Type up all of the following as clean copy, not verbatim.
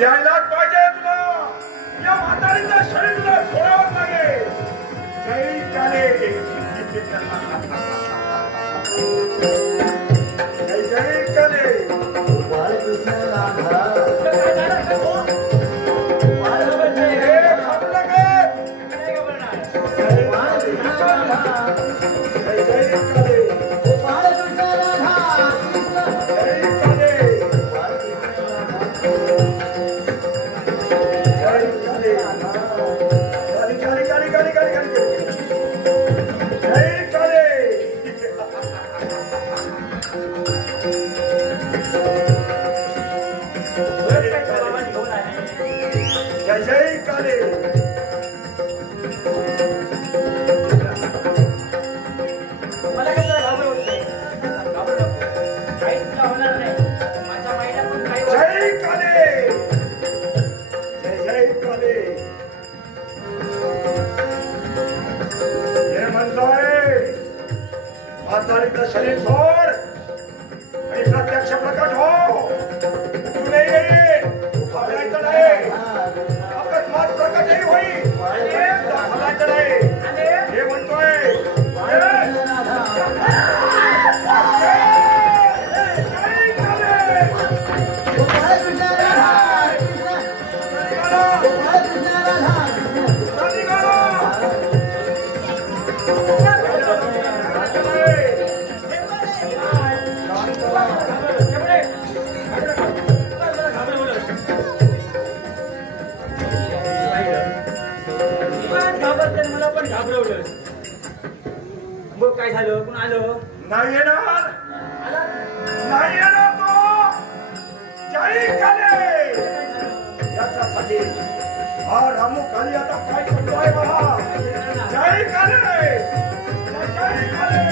यायलाच पाहिजे तुला. या म्हातारीचं शरीर तुला सोडावंच लागेल. जय काले जय जय काले. शरीर सोड आणि प्रत्यक्ष प्रकट हो. तू नाही येईल घाबरायचं नाही. अकस्मात प्रकटही होईल. घाबरायचं नाही हे म्हणतोय. मग काय झालं? कोण आलं? नाही येणार. नाही येणार तो. जय काले. याच्यासाठी हा रामू काली आता काय करतोय बघा. जय काले जय काले.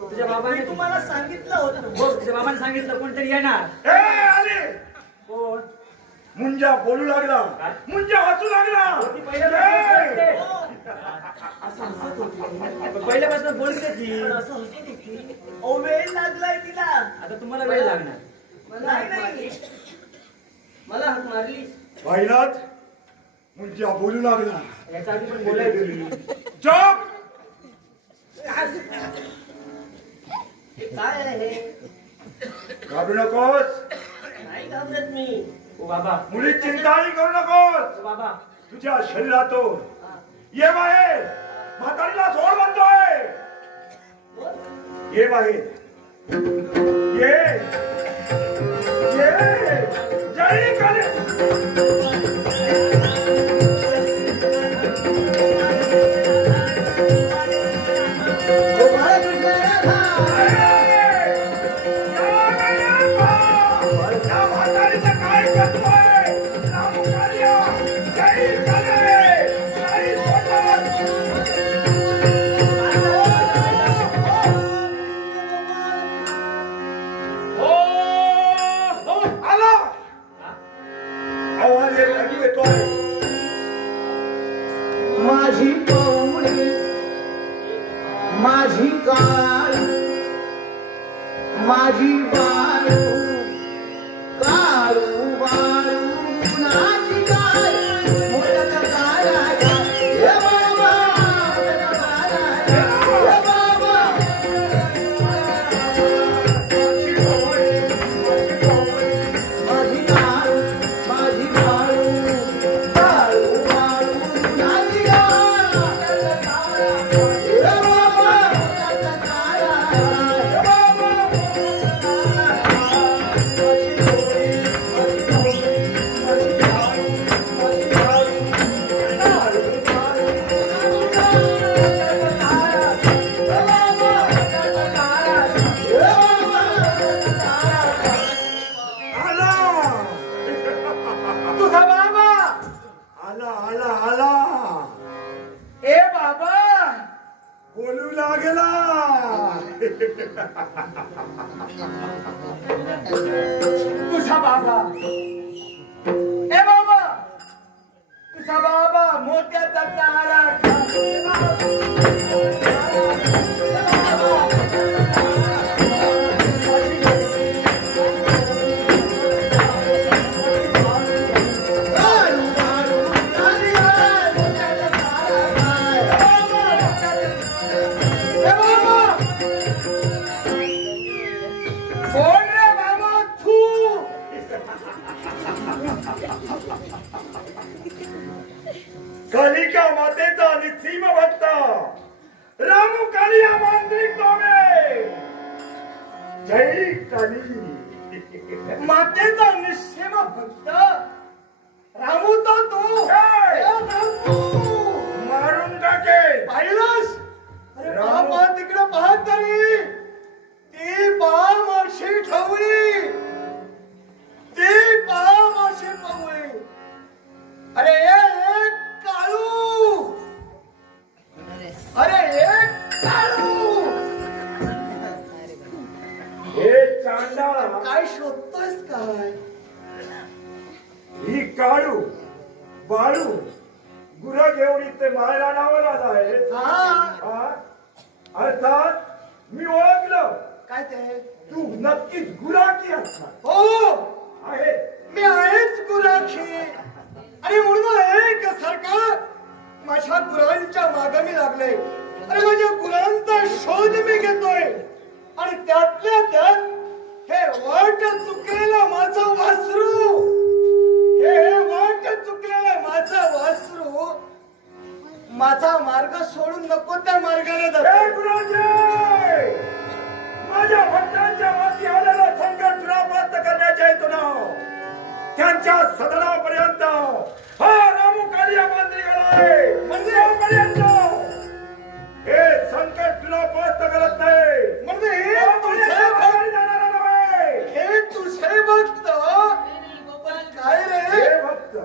तुझ्या बाबाने तुम्हाला सांगितलं होतं. तुझ्या बाबाने सांगितलं कोणतरी येणार. कोण? मुंजा बोलू लागला. मुंजा हसू लागला. पहिल्यापासून बोलत ती. वेळ लागलाय तिला. आता तुम्हाला वेळ लागणार. नाही मला हाक मारली. पाहिलात मुंजा बोलू लागला. याच्या आधी पण बोलायची. जॉब काय आहे? घाबरू नकोस. नाही घाबरत मी. ओ बाबा मुली चिंताही करू नकोस. बाबा तुझ्या शरीरातून ये बाहेर. म्हातारीला सोड म्हणतोय. ये बाहेर. ये ये. जय काले. माझी पाऊले माझी काळ माझी बाळू काळू बाळू कुणाची काय मोदक काळाचा हे बाबा मोदक काळाचा हे बाबा माझी काळू माझी बाळू काळू बाळू कुणाची काय हे बाबा तुझा बाबा ए बाबा तुझा बाबा मोत्याचा चारा कालिका मातेचा निसीम भक्त रामू कालिया मांत्रिक तोमे जय काली मातेचा निश्चय भक्त रामू तो तू मारून टाके पाहिलंस अरे बाबा तिकडे पाहत तरी ती पाव माशी ठेवली ती पाव माशी पवळी अरे एक काळू अरे एक काळू हे चांडा काय शोधतोयस काय ही काळू बाळू गुरा घेऊन इथे मायला नावाला आहे हा अर्थात मी ओळखलं काय ते तू नक्कीच गुराखी असणार हो आहे मी आहेच गुराखी आणि म्हणून एक सरकार माझ्या गुरांच्या मागे मी लागले अरे माझ्या गुरांचा शोध मी घेतोय आणि त्यातल्या त्यात हे वाट चुकलेलं माझं वासरू हे वाट चुकलेलं माझं वासरू माझा मार्ग सोडून नको त्या मार्गाने हे गुरुजी माझ्या भक्तांच्या माती आलेला संकट दुरापास्त करण्याच्या हेतून त्यांच्या सदनापर्यंत हा रामू कालिया मांत्रिकाला आहे म्हणजे पर्यंत हे संकट दुरापास्त करत नाही म्हणजे हे तुझे भक्त काय रे हे भक्त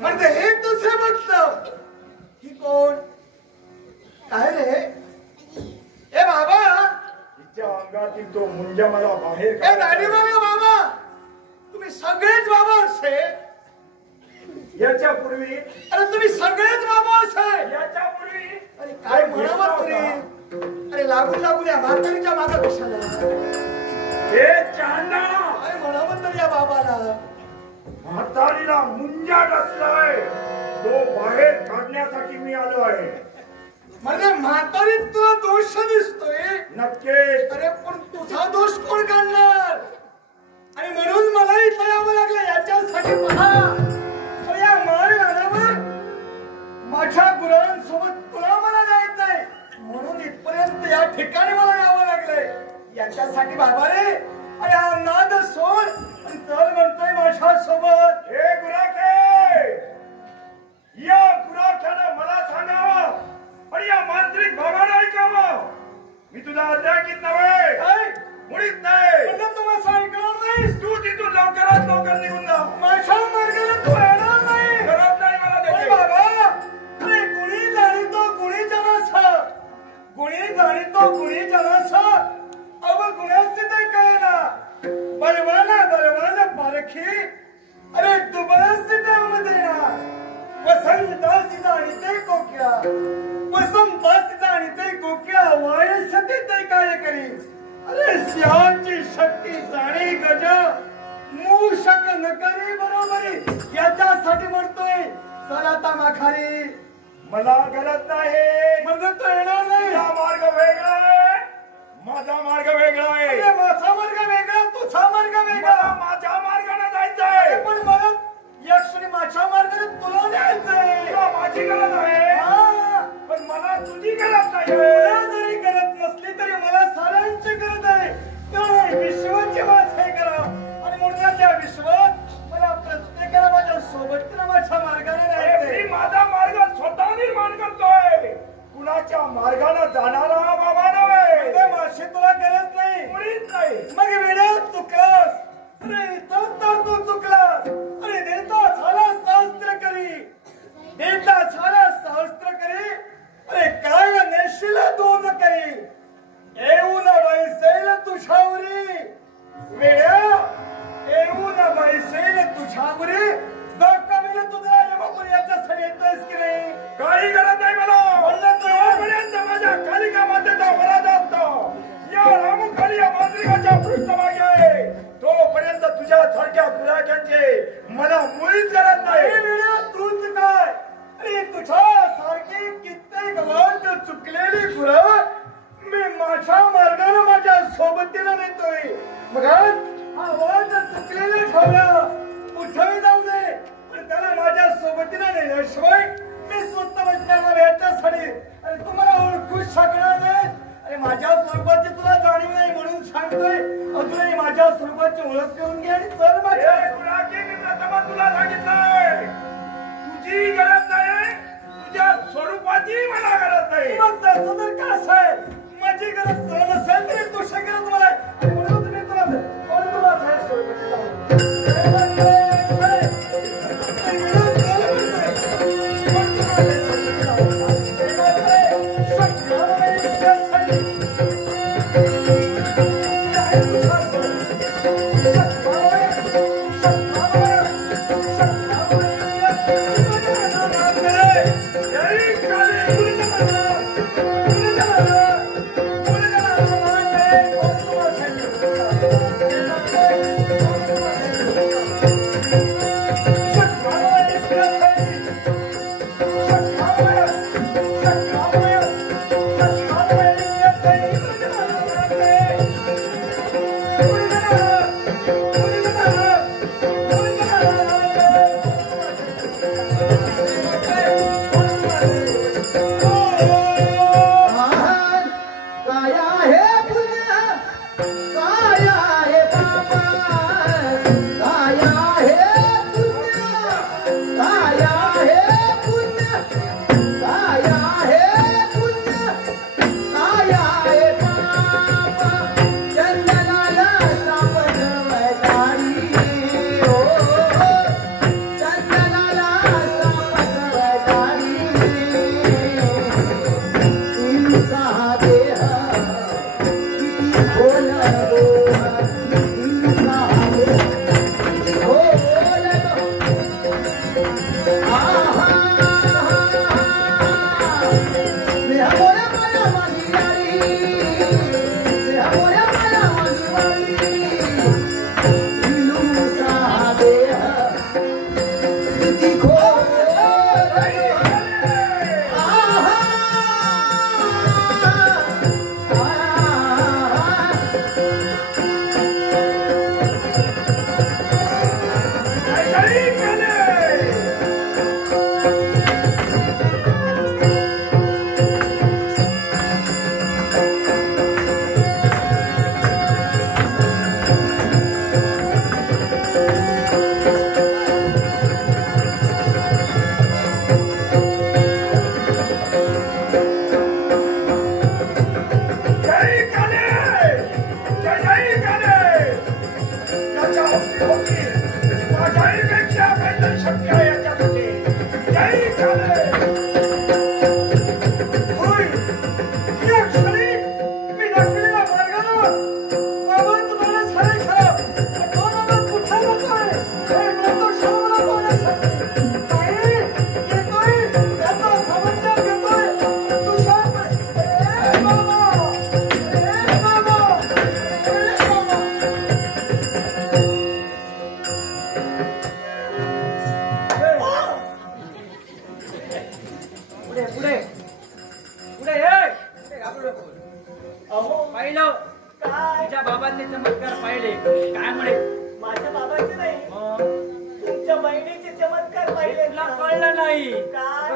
म्हणजे हे तुझे भक्त ही कोण काय रे ए बाबा तिच्या अंगातील तो मुंजा मला बाहेर ए दाढी बाबा तुम्ही सगळेच बाबा असे याच्यापूर्वी अरे तुम्ही सगळेच बाबा असे याच्यापूर्वी अरे काय म्हणावं तरी अरे लागून लागून या म्हातारीच्या मागे कशाला हे चांडा काय म्हणावं तरी या बाबाला म्हातारीला मुंजा डसलाय तो बाहेर काढण्यासाठी मी आलो आहे म्हणजे म्हातारीत तुला दोष दिसतोय नक्कीच अरे पण तुझा दोष कोण काढणार आणि म्हणून मला इथं यावं लागलं याच्यासाठी पहा तर या माळरानावर माझ्या गुरांसोबत तुला मला जायचंय म्हणून इथपर्यंत या ठिकाणी मला यावं लागलंय याच्यासाठी बाबा रे अरे हा नाद सोड आणि चल म्हणतोय माझ्या सोबत हे गुराखे या गुराख्यानं मला सांगावं आणि या मांत्रिक भावानं ऐकावं मी तुला अद्याकीत नव्हे काय मुळीच नाही म्हणजे तुम्हाला ऐकणार नाहीस तू तिथून लवकरात लवकर निघून जा माझ्या मार्गाला तू येणार नाही करत नाही मला अरे देखील बाबा अरे गुणी जाणीतो गुणी जनस गुणी जाणीतो गुणी जनस अब गुणस्थित कळेना बलवाना बलवान पारखी अरे दुबळस्थित उमदेना वसंत आणि ते कोक्या वसंत आणि ते कोक्या वायसते ते काय करी अरे सिंहाची शक्ती जाणे गज मूषक नकरी बरोबरी याच्यासाठी म्हणतोय चल आता माखारी मला गरज नाही म्हणजे तो येणार नाही तुझा मार्ग वेगळा आहे माझा मार्ग वेगळा आहे अरे माझा मार्ग वेगळा तुझा मार्ग वेगळा मला माझ्या मार्गाने जायचं आहे पण मला या क्षणी माझ्या मार्गाने तुला न्यायचंय तुला माझी गरज आहे हा. पण मला तुझी गरज नाही तुला जरी गरज नसली तरी मला साऱ्यांची गरज आहे तर विश्वाची वाच हे करा आणि म्हणून त्या विश्वात मला प्रत्येकाला माझ्या सोबत माझ्या मार्गाने न्यायचंय मी माझा मार्ग स्वतः निर्माण करतोय कुणाच्या मार्गाने जाणारा हा बाबा नव्हे माझी तुला गरज नाही मुळीच नाही मग वेळात चुकलास अरे इथंच तर तू चुकलास अरे सारख्या गुराख्यांचे मला मुळीच करत नाही. तूच काय अरे तुझ्या सारखी कित्येक वाट चुकलेली गुरं मी माझ्या मार्गाने माझ्या सोबतीला नेतोय. मग हा वाट चुकलेली ठेवला कुठेही जाऊ दे पण त्याला माझ्या सोबतीला नेल्याशिवाय मी स्वस्त बसणार याच्यासाठी. अरे तुम्हाला ओळखू शकणार नाही. अरे माझ्या स्वरूपाची तुला जाणीव नाही म्हणून सांगतोय. अजूनही माझ्या स्वरूपाची ओळख करून घे आणि चल माझ्या. तुला सांगितलंय तुझी गरज नाही तुझ्या स्वरूपाची मला गरज नाही. मग तसं तर कसं आहे माझी गरज तुला नसेल तरी तुझ्या गरज मला आहे. आणि म्हणून तुम्ही तुला कोण तुला साहेब स्वरूपाची जाऊ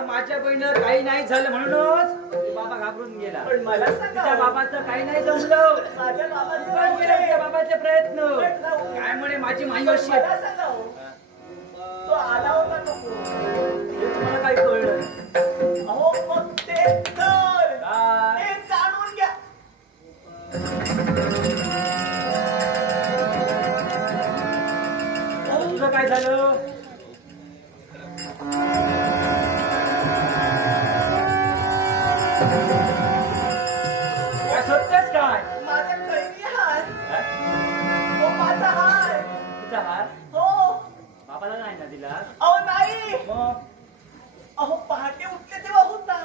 माझ्या बहिणीला काही नाही झालं म्हणूनच बाबा घाबरून गेला. पण मला सांगा त्या बाबाचं काही नाही जमलं. माझ्या बाबाचं पण केलं त्या बाबाचे प्रयत्न काय म्हणे माझी माहिती मला सांगा हो. तो आला होता नको हेच मला काही कळलं नाही. अहो मग ते तर काय? ते जाणून घ्या. तुझं काय झालं? काय सत्यच काय? माझा कैदी हार काय? तो माझा हार. तुझा हार हो बाबाला नाही ना दिला? अहो नाही. मग अहो पहाटे उठले तेव्हा होता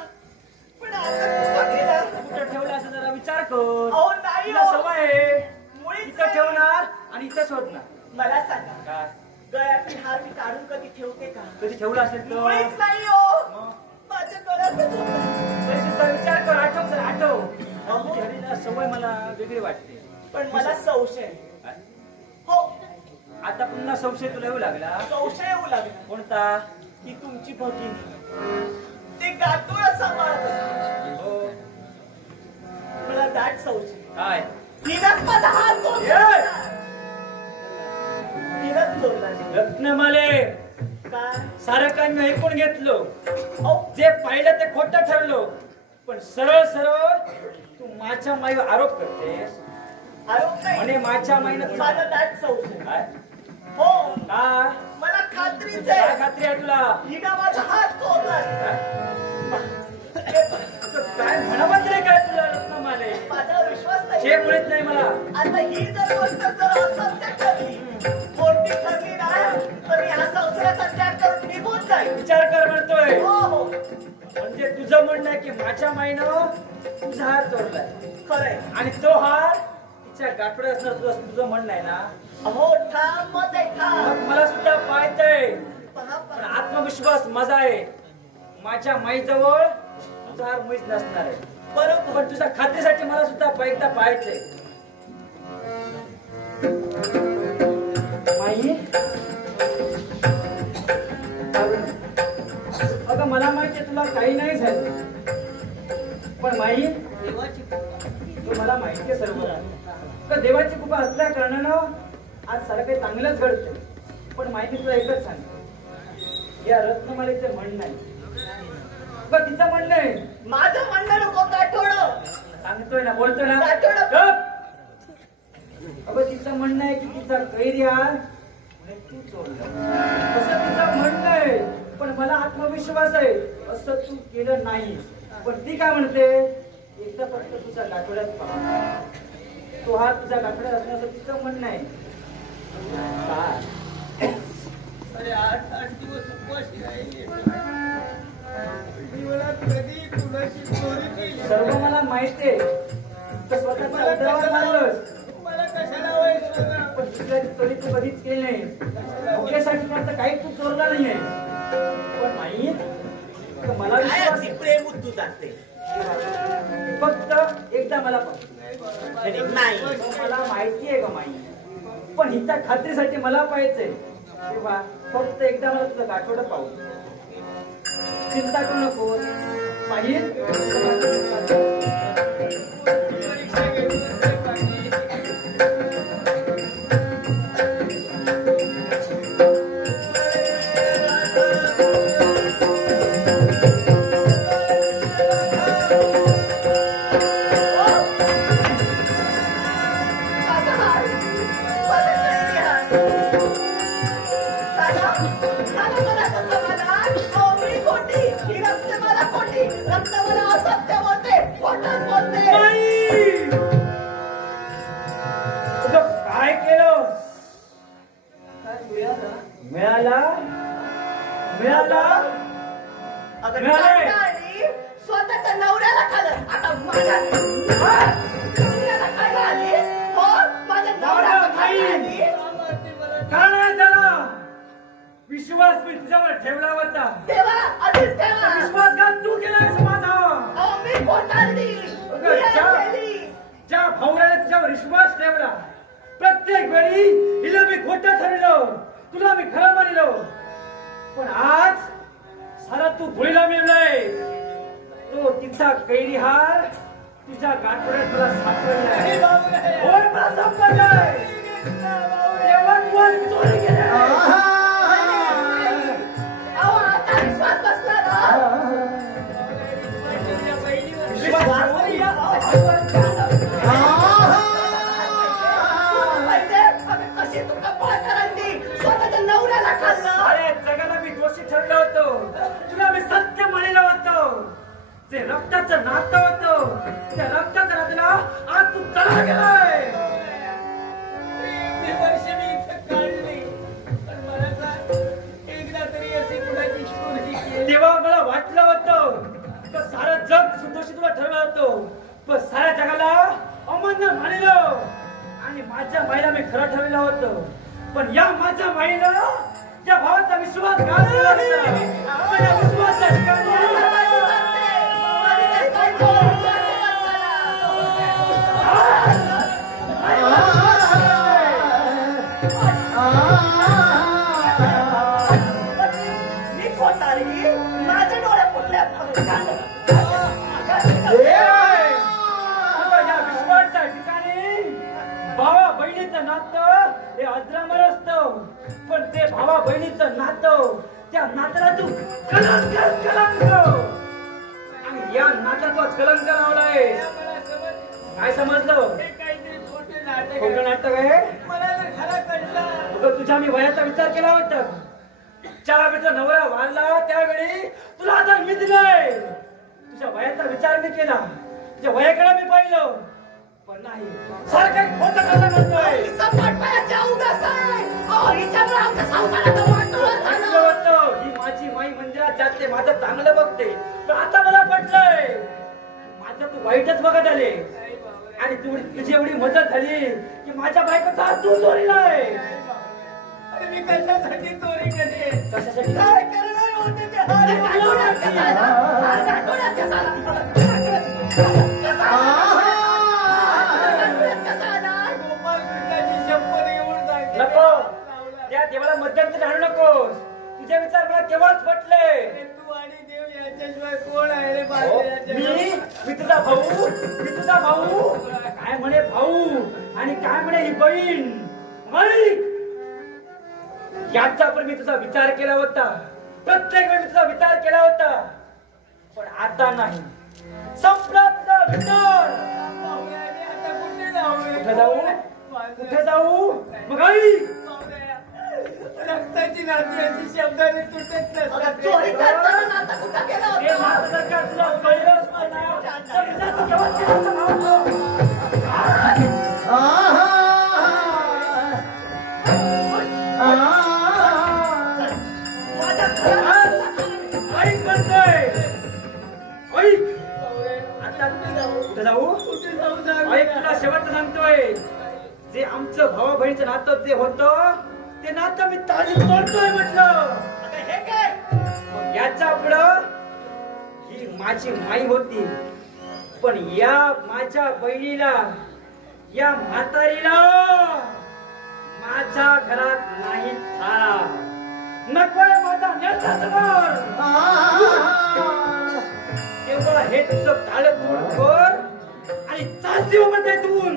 पण आता कुठं गेला. कुठं ठेवला असं जरा विचार कर. अहो नाही तुला हो. सवय आहे मुळीच इथं ठेवणार आणि इथं शोधणार. मला सांगा काय गळ्यातली हार मी काढून कधी ठेवते का? कधी ठेवला असेल तो मुळीच नाही हो. मग माझ्या गळ्यातच होतं. तरी सुद्धा विचार कर, आठव सर आठव. अहो. तुझी हरीला सवय मला वेगळी वाटते. पण मला संशय. काय? हो, आता पुन्हा संशय तुला येऊ लागला. संशय येऊ लागला कोणता? की तुमची भगिनी ते गाठोडं सांभाळत असते. हो मला दाट संशय. काय? तिनं माझा हात जोडला. तिनंच जोडला. रत्नमाले काय? सारं काय मी ऐकून घेतलो. हो, जे पाहिलं ते खोटं ठरलो. पण सरळ सरळ तू माझ्या माईवर आरोप करतेस. आरोप नाही. म्हणे माझ्या माईनं माझा दाट संशय. काय? हो, का? मला खात्रीच काय आहे. खात्री आहे तुला? हिनं माझा हात जोडला. काय म्हणत रे काय तुला रत्नमाले? माझ्यावर विश्वास नाही. जे मुळीच नाही मला. आता ही जर गोष्ट जर असत्य ठरली, खोटी ठरली ना, तर मी हा संसाराचा त्याग करून निघून जाईल. विचार कर म्हणतोय. हो हो, म्हणजे तुझं म्हणणं आहे की माझ्या माईनं तुझा हार जोडलाय खरंय. आणि तो हार तिच्या गाठोड्यात असणार तुझं म्हणणं आहे ना. अहो, ठाम मत आहे, ठाम. मग मला सुद्धा पाहायचंय. पहा, पण पहा. आत्मविश्वास माझा आहे. माझ्या माईजवळ तुझा हार मुळीच नसणार आहे. बरोबर. पण तुझ्या खात्रीसाठी मला सुद्धा एकदा पाहायचंय. माई अगं मला माहितीये तुला काही नाही झालं. पण माई देवाची तू मला माहिती आहे सर्व. का देवाची कृपा असल्या कारणानं आज सारं काही चांगलंच घडतं. पण माहिती तुला एकच सांगतो, या रत्नमालेचं म्हणणं आहे बघ, तिचं म्हणणं आहे. माझं म्हणणं नको, गाठोडं. सांगतोय ना, बोलतोय ना. गाठोडं. गप! अगं तिचं म्हणणं आहे की तिचा गैरहार म्हणे तू चोरला, असं तिचं म्हणणं आहे. पण मला आत्मविश्वास आहे असं तू केलं नाही. पण ती काय म्हणते, एकदा फक्त तुझ्या गाठोड्यात पहा. तो हात तुझ्या गाठोड्यात असण्याचं तिचं म्हणणं आहे. काय? अरे 8 दिवस उपवासी राहिले. मी मला कधी कुणाची चोरी केली? सर्व मला माहिती आहे. तर स्वतःच्या उदरावर मारलंस. मला कशाला व्हायचं? पण दुसऱ्याची चोरी तू कधीच केली नाही. मुख्यासाठी मात्र काही तू चोरला नाहीये. पण नाही, मला विश्वास आहे. प्रेम उद्दू जाते. फक्त एकदा मला नाही, मला माहिती आहे का माई. पण हिच्या खात्रीसाठी मला पाहायचंय. तेव्हा फक्त एकदा मला तुझं गाठोडं पाहू. चिंता करू नको. काय केलं? मिळाला मिळाला स्वतःच्या नवऱ्याला खाल्लं. आता माझ्या नवऱ्याला खायला आली. हो, माझ्या नवऱ्याला खायला आली. काय नाही त्याला विश्वास मी तुझ्यावर ठेवला होता. तेव्हा आधीच तेव्हा विश्वासघात तू केलायस माझा. अहो, मी खोटारली. ज्या भावड्याने तुझ्यावर विश्वास ठेवला, प्रत्येक वेळी हिला मी खोटं ठरलो, तुला मी खरं मानलो. पण आज सारा तू धुळीला मिळलाय. तो तिचा गैरहार तुझ्या गाठोड्यात मला सापडलाय. होय, मला सापडलाय. तेव्हा तू चोरी केली. अहो, आता विश्वास बसला ना. कशी तुका पाळ करायची? स्वतःच्या नवऱ्याला खाल्लं. साऱ्या जगाला मी दोषी ठरलो होतो. तुला मी सत्य म्हणलं होतो. जे रक्ताचं नातं होतं, त्या रक्ताच्या नात्याला आज तू तडा गेलाय. वर्ष मी इथं काढली, पण मला सांग, एकदा तरी अशी कुणाची चोरी केली? तेव्हा मला वाटलं होतं तर सारं जग सुदोषी तुला ठरवलं होतं. पण साऱ्या जगाला अमान्य मानलं आणि माझ्या माईला मी खरं ठरवलं होतं. पण या माझ्या माईनं या भावाचा विश्वासघात केला होता. माझ्या विश्वासाच्या ठिकाणी माझे डोळे फुटले. या विश्वासाच्या ठिकाणी भावा बहिणीचं नातं हे अजरामर असतं, पण ते भावा बहिणीचं नातं त्या नात्याला तू कलंक आणि या नात्यातच कलंक लावलाय. काय समजलं? खोटं नाटक आहे. तुझ्या मी वयाचा विचार केला होता. 4 मित्र नवरा वाढला त्यावेळी तुला आता मी दिलंय. तुझ्या वयाचा विचार मी केला, तुझ्या वयाकडे मी पाहिलं, पण नाही सारखं खोटं करता म्हणतोय. ही माझी माई मंदिरात जाते, माझं चांगलं बघते, पण आता मला पटलंय माझं तू वाईटच बघत आले. आणि तुझी एवढी मदत झाली की माझ्या बायकोचा हात तू चोरीलाय. मी कशासाठी चोरी केली? कशासाठी? काय करणार होते ते? गोपाल कृष्णाची शपथ घेऊन जायची. नको, त्या देवाला मध्यंतरी आणू नकोस. तुझे विचार मला केव्हाच पटले. तू आणि देव यांच्याशिवाय कोण आहे रे बाहेर? मी तुझा भाऊ. काय म्हणे भाऊ आणि काय म्हणे ही बहीण. याचा पण मी तुझा विचार केला होता, प्रत्येक वेळी तुझा विचार केला होता, पण आता नाही. संपला तुझा विचार. आता कुठे जाऊ? कुठे जाऊ? मग आई रक्ताची नाती अशी शब्दाने तुटत नसतात. चोरी करताना नातं कुठं केलं हे होतं? नातं जर का तुला कळलं असतं ना, तर विचार तू केव्हाच केला असता भाऊ. ऐक म्हणतोय, ऐक. आता कुठे जाऊ? ऐक, तुला शेवट सांगतोय, जे आमचं भावा बहिणीचं नातं जे होतं ते नातं मी ताजी तोडतोय म्हटलं. हे काय? मग याच्या पुढं ही माझी माई होती, पण या माझ्या बहिणीला, या म्हातारीला माझ्या घरात नाही थारा. नकोय माझा नेतासमोर. तेव्हा हे तुझं काळं तोड कर आणि चालती मध्ये तून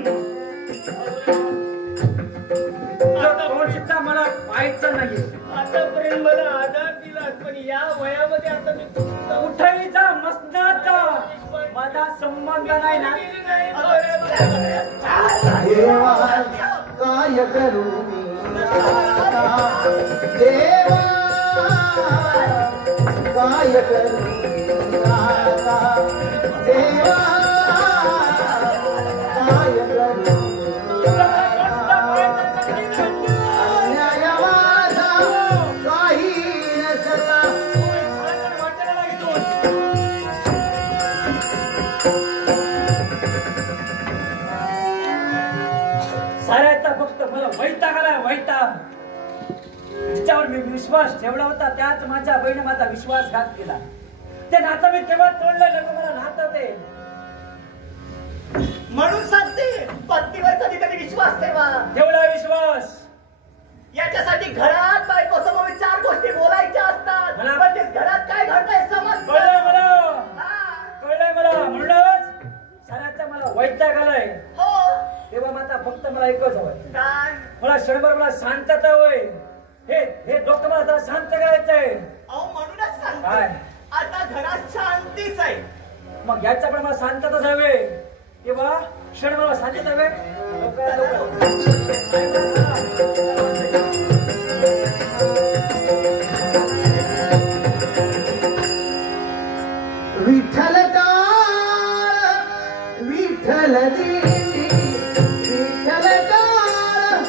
मला पाहायचं नाही. आतापर्यंत मला आधार दिला, पण या वयामध्ये आता मी कुठेचा मसनाचा माझा संबंध नाही ना. काय करू मी आता देवा, काय करू मी आता देवा, काय करू अन्याय माझा काही नसला. साऱ्याचा फक्त मला वैताग आला. वैताग जिच्यावर मी विश्वास ठेवला होता त्याच माझ्या बहिणी माझा विश्वासघात केला. ते नातं मी केव्हा तोडलं. नको मला नातं ते. म्हणून सांगते, पत्नीवर कधीतरी विश्वास ठेवा. ठेवला विश्वास. याच्यासाठी घरात बायकोसमोर 4 गोष्टी बोलायच्या असतात. मला- म्हणजे घरात काय घडतंय समजतं. कळलंय मला, हा. कळलंय मला. म्हणूनच साऱ्याचा मला वैताग आलाय. हो. तेव्हा माझा फक्त मला एकच हवंय. काय? मला क्षणभर मला शांतता होय. हे डोकं मला जरा शांत करायचंय. अहो म्हणूनच काय? सांगते, आता घरात शांतीच आहे. मग याच्या पण मला शांतताच हवे. तेव्हा क्षणभर मला शांतता हवे. विठ्ठल काळ विठ्ठल दिनी, विठ्ठल काळ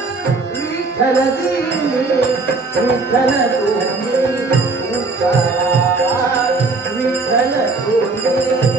विठ्ठल दिनी, विठ्ठल तुम्ही विठ्ठल तुम्ही